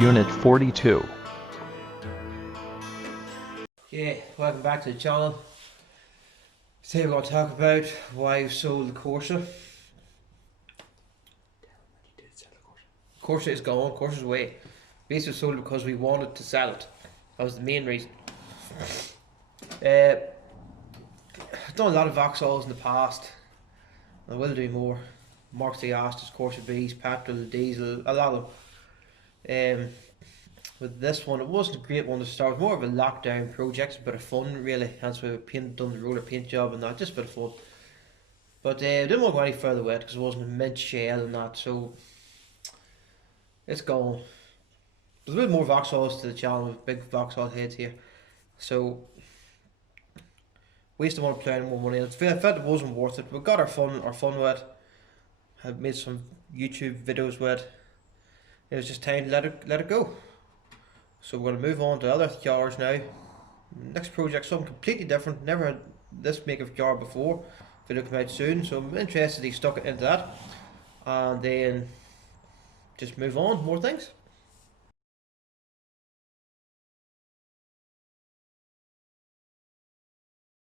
Unit 42. Okay, welcome back to the channel. Today we're going to talk about why I sold the Corsa. Corsa is gone, Corsa's away. Basically sold it because we wanted to sell it. That was the main reason. I've done a lot of Vauxhalls in the past. I will do more. Marks the Astas, Corsa Bs, petrol, diesel, a lot of them. With this one, it wasn't a great one to start. It was more of a lockdown project, a bit of fun really. That's why we done the roller paint job and that, just a bit of fun. But I didn't want to go any further with it because it wasn't a mint shell and that, so it's gone. There's a bit more Vauxhalls to the channel with big Vauxhall heads here. So wasted one playing more money. I felt it wasn't worth it. We got our fun with it. I've made some YouTube videos with it. It was just time to let it go. So we're going to move on to other cars now. Next project, something completely different. Never had this make of car before. Video come out soon, so I'm interested to stuck it into that. And then just move on, more things.